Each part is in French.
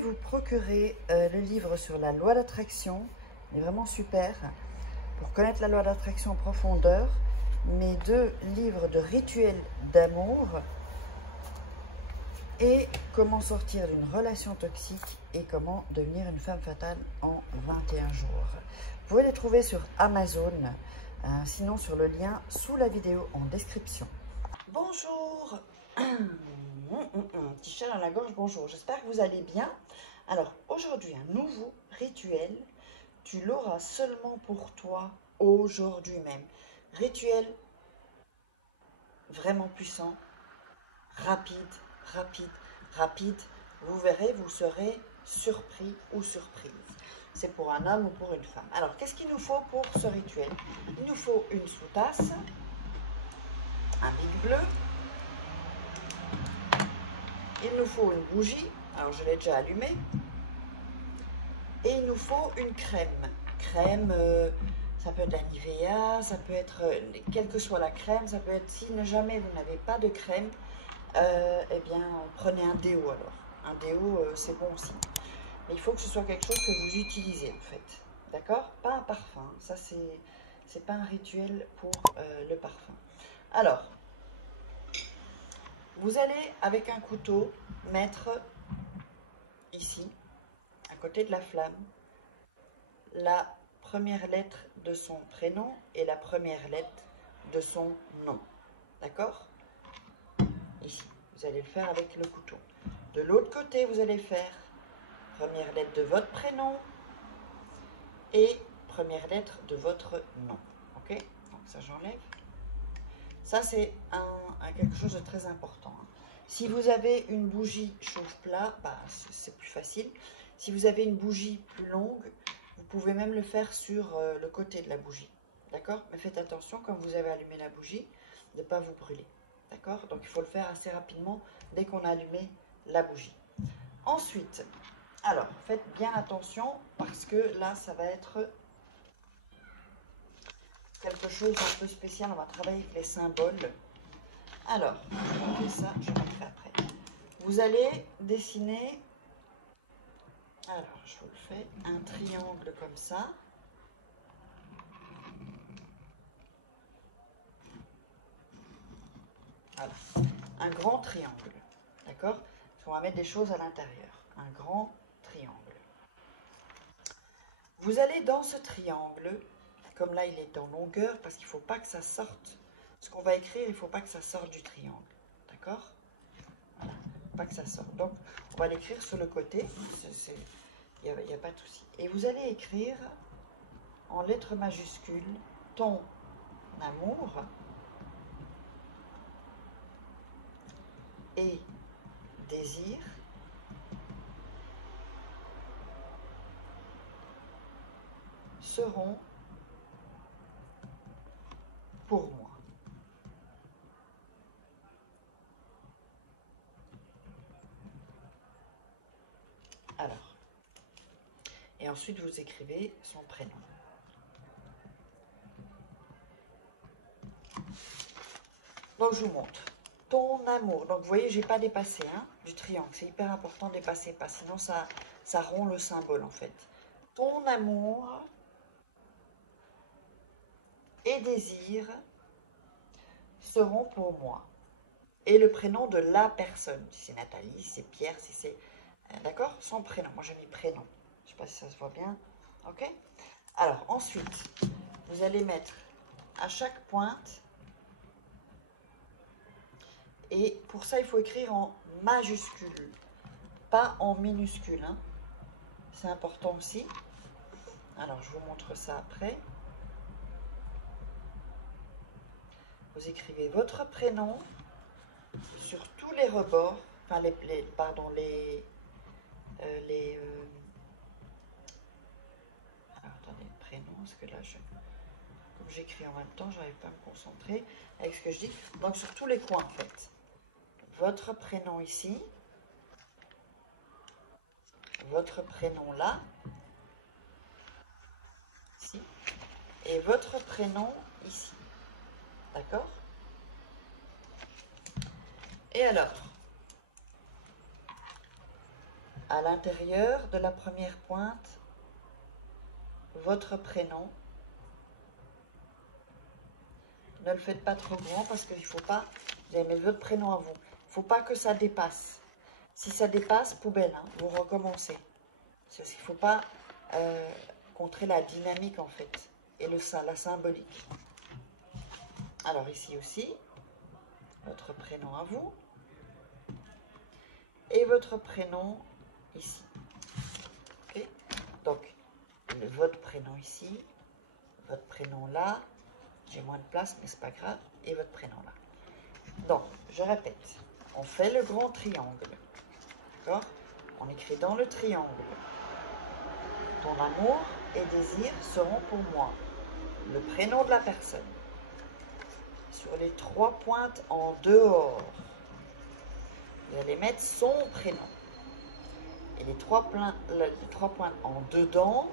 vous procurer le livre sur la loi d'attraction. Il est vraiment super pour connaître la loi d'attraction en profondeur. Mes 2 livres de rituels d'amour et comment sortir d'une relation toxique et comment devenir une femme fatale en 21 jours. Vous pouvez les trouver sur Amazon, sinon sur le lien sous la vidéo en description. Bonjour, petit chat dans la gorge, bonjour, j'espère que vous allez bien. Alors aujourd'hui un nouveau rituel, tu l'auras seulement pour toi aujourd'hui même. Rituel vraiment puissant, rapide, vous verrez, vous serez surpris ou surprise. C'est pour un homme ou pour une femme. Alors, qu'est-ce qu'il nous faut pour ce rituel? Il nous faut une sous-tasse, un bic bleu, il nous faut une bougie, alors je l'ai déjà allumée, et il nous faut une crème. Crème, ça peut être la Nivea, ça peut être, quelle que soit la crème, ça peut être, si jamais vous n'avez pas de crème, eh bien, prenez un déo alors. Un déo, c'est bon aussi. Mais il faut que ce soit quelque chose que vous utilisez, en fait. D'accord? Pas un parfum. Ça, c'est pas un rituel pour le parfum. Alors, vous allez, avec un couteau, mettre ici, à côté de la flamme, la première lettre de son prénom et la première lettre de son nom. D'accord? Ici, vous allez le faire avec le couteau. De l'autre côté, vous allez faire première lettre de votre prénom et première lettre de votre nom. Ok? Donc ça, j'enlève. Ça, c'est quelque chose de très important. Si vous avez une bougie chauffe-plat, bah, c'est plus facile. Si vous avez une bougie plus longue, vous pouvez même le faire sur le côté de la bougie. D'accord? Mais faites attention, quand vous avez allumé la bougie, de ne pas vous brûler. D'accord? Donc, il faut le faire assez rapidement dès qu'on a allumé la bougie. Ensuite, alors, faites bien attention parce que là, ça va être quelque chose d'un peu spécial. On va travailler avec les symboles. Alors, je vais enlever ça, je mettrai après. Vous allez dessiner, alors, je vous le fais, un triangle comme ça. Voilà, un grand triangle, d'accord? Parce qu'on va mettre des choses à l'intérieur. Un grand triangle. Vous allez dans ce triangle, comme là il est en longueur, parce qu'il ne faut pas que ça sorte. Ce qu'on va écrire, il ne faut pas que ça sorte du triangle. D'accord? Voilà, pas que ça sorte. Donc, on va l'écrire sur le côté. Il n'y a pas de souci. Et vous allez écrire en lettres majuscules ton amour et désir seront pour moi. Alors, et ensuite vous écrivez son prénom. Donc je vous montre. Ton amour. Donc vous voyez, j'ai pas dépassé du triangle. C'est hyper important de dépasser pas, sinon ça rompt le symbole en fait. Ton amour et désir seront pour moi. Et le prénom de la personne. Si c'est Nathalie, si c'est Pierre, si c'est... D'accord? Son prénom. Moi j'ai mis prénom. Je ne sais pas si ça se voit bien. Ok? Alors ensuite, vous allez mettre à chaque pointe. Et pour ça, il faut écrire en majuscule, pas en minuscule. C'est important aussi. Alors, je vous montre ça après. Vous écrivez votre prénom sur tous les rebords, enfin alors, attendez, prénom, parce que là, comme j'écris en même temps, je n'arrive pas à me concentrer avec ce que je dis. Donc, sur tous les coins, en fait. Votre prénom ici. Votre prénom là. Ici. Et votre prénom ici. D'accord? Et alors, à l'intérieur de la première pointe votre prénom. Ne le faites pas trop grand parce qu'il ne faut pas, vous allez mettre votre prénom à vous. Il ne faut pas que ça dépasse. Si ça dépasse, poubelle, hein, vous recommencez. Parce qu'il ne faut pas contrer la dynamique en fait et la symbolique. Alors ici aussi, votre prénom à vous et votre prénom ici. Okay. Donc, votre prénom ici, votre prénom là, j'ai moins de place mais c'est pas grave, et votre prénom là. Donc, je répète, on fait le grand triangle, d'accord? On écrit dans le triangle, ton amour et désir seront pour moi le prénom de la personne. Sur les 3 pointes en dehors, vous allez mettre son prénom. Et les 3 pointes en dedans,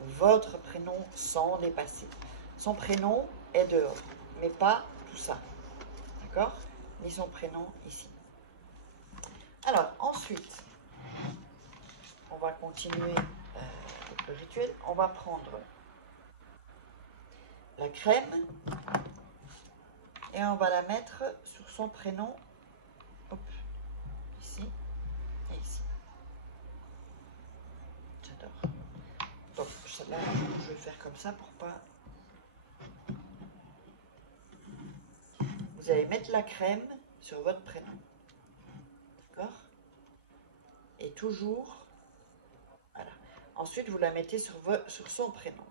votre prénom sans dépasser. Son prénom est dehors, mais pas tout ça. D'accord? Ni son prénom ici. Alors, ensuite, on va continuer avec le rituel. On va prendre la crème et on va la mettre sur son prénom. Hop, ici et ici. J'adore. Donc, là, je vais faire comme ça pour pas... Vous allez mettre la crème sur votre prénom. D'accord? Et toujours... Voilà. Ensuite, vous la mettez sur son prénom.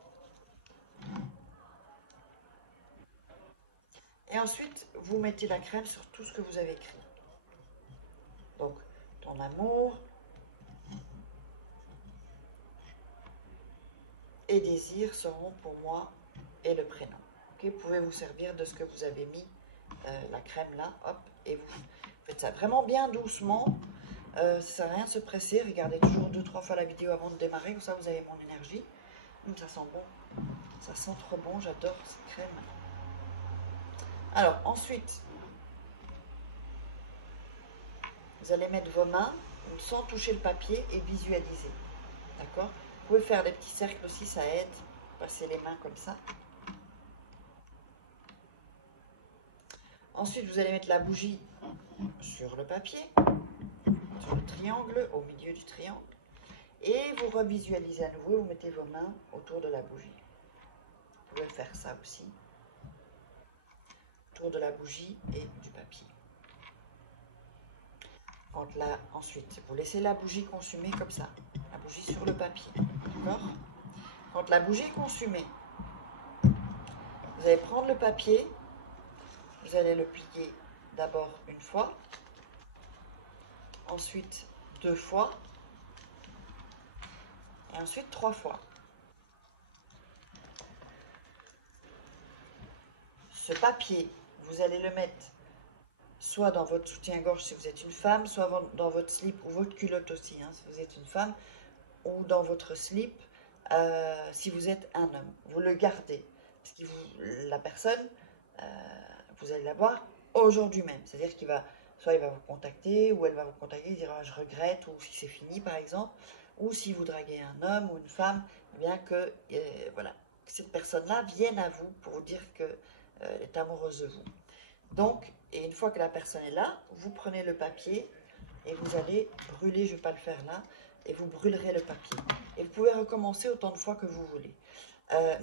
Et ensuite, vous mettez la crème sur tout ce que vous avez écrit. Donc, ton amour et désir seront pour moi et le prénom. Okay, vous pouvez vous servir de ce que vous avez mis, la crème là, hop, et vous faites ça vraiment bien doucement. Ça ne sert à rien de se presser. Regardez toujours 2-3 fois la vidéo avant de démarrer, comme ça vous avez mon énergie. Ça sent bon, ça sent trop bon, j'adore cette crème. Alors ensuite, vous allez mettre vos mains sans toucher le papier et visualiser. D'accord? Vous pouvez faire des petits cercles aussi, ça aide. Passer les mains comme ça. Ensuite, vous allez mettre la bougie sur le papier, sur le triangle, au milieu du triangle. Et vous revisualisez à nouveau, vous mettez vos mains autour de la bougie. Vous pouvez faire ça aussi. Autour de la bougie et du papier. Ensuite, vous laissez la bougie consumée comme ça. La bougie sur le papier. D'accord? Quand la bougie est consumée, vous allez prendre le papier, vous allez le plier d'abord une fois, ensuite 2 fois, et ensuite 3 fois. Ce papier, vous allez le mettre soit dans votre soutien-gorge si vous êtes une femme, soit dans votre slip ou votre culotte aussi, hein, si vous êtes une femme, ou dans votre slip si vous êtes un homme. Vous le gardez, parce que la personne, vous allez la voir aujourd'hui même. C'est-à-dire qu'il va, soit il va vous contacter, ou elle va vous contacter, il dira je regrette, ou si c'est fini par exemple, ou si vous draguez un homme ou une femme, eh bien que voilà, que cette personne-là vienne à vous pour vous dire qu'elle est amoureuse de vous. Donc, et une fois que la personne est là, vous prenez le papier et vous allez brûler, je ne vais pas le faire là, et vous brûlerez le papier. Et vous pouvez recommencer autant de fois que vous voulez.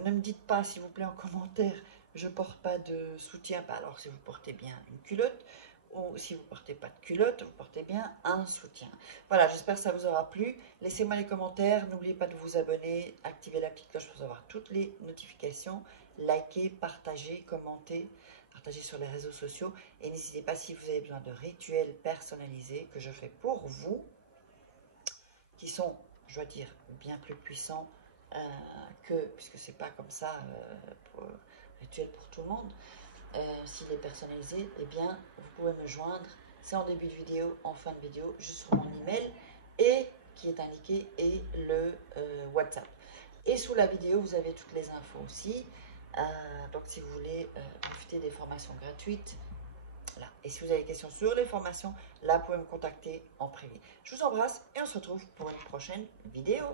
Ne me dites pas, s'il vous plaît, en commentaire, je ne porte pas de soutien. Bah, alors, si vous portez bien une culotte, ou si vous ne portez pas de culotte, vous portez bien un soutien. Voilà, j'espère que ça vous aura plu. Laissez-moi les commentaires, n'oubliez pas de vous abonner, activez la petite cloche pour avoir toutes les notifications, likez, partagez, commentez, partagez sur les réseaux sociaux. Et n'hésitez pas si vous avez besoin de rituels personnalisés que je fais pour vous, qui sont, je dois dire, bien plus puissants puisque c'est pas comme ça rituel pour tout le monde. S'il est personnalisé, eh bien, vous pouvez me joindre. C'est en début de vidéo, en fin de vidéo, juste sur mon email et qui est indiqué et le WhatsApp. Et sous la vidéo, vous avez toutes les infos aussi. Donc, si vous voulez profiter des formations gratuites, Voilà. Et si vous avez des questions sur les formations, là, vous pouvez me contacter en privé. Je vous embrasse et on se retrouve pour une prochaine vidéo.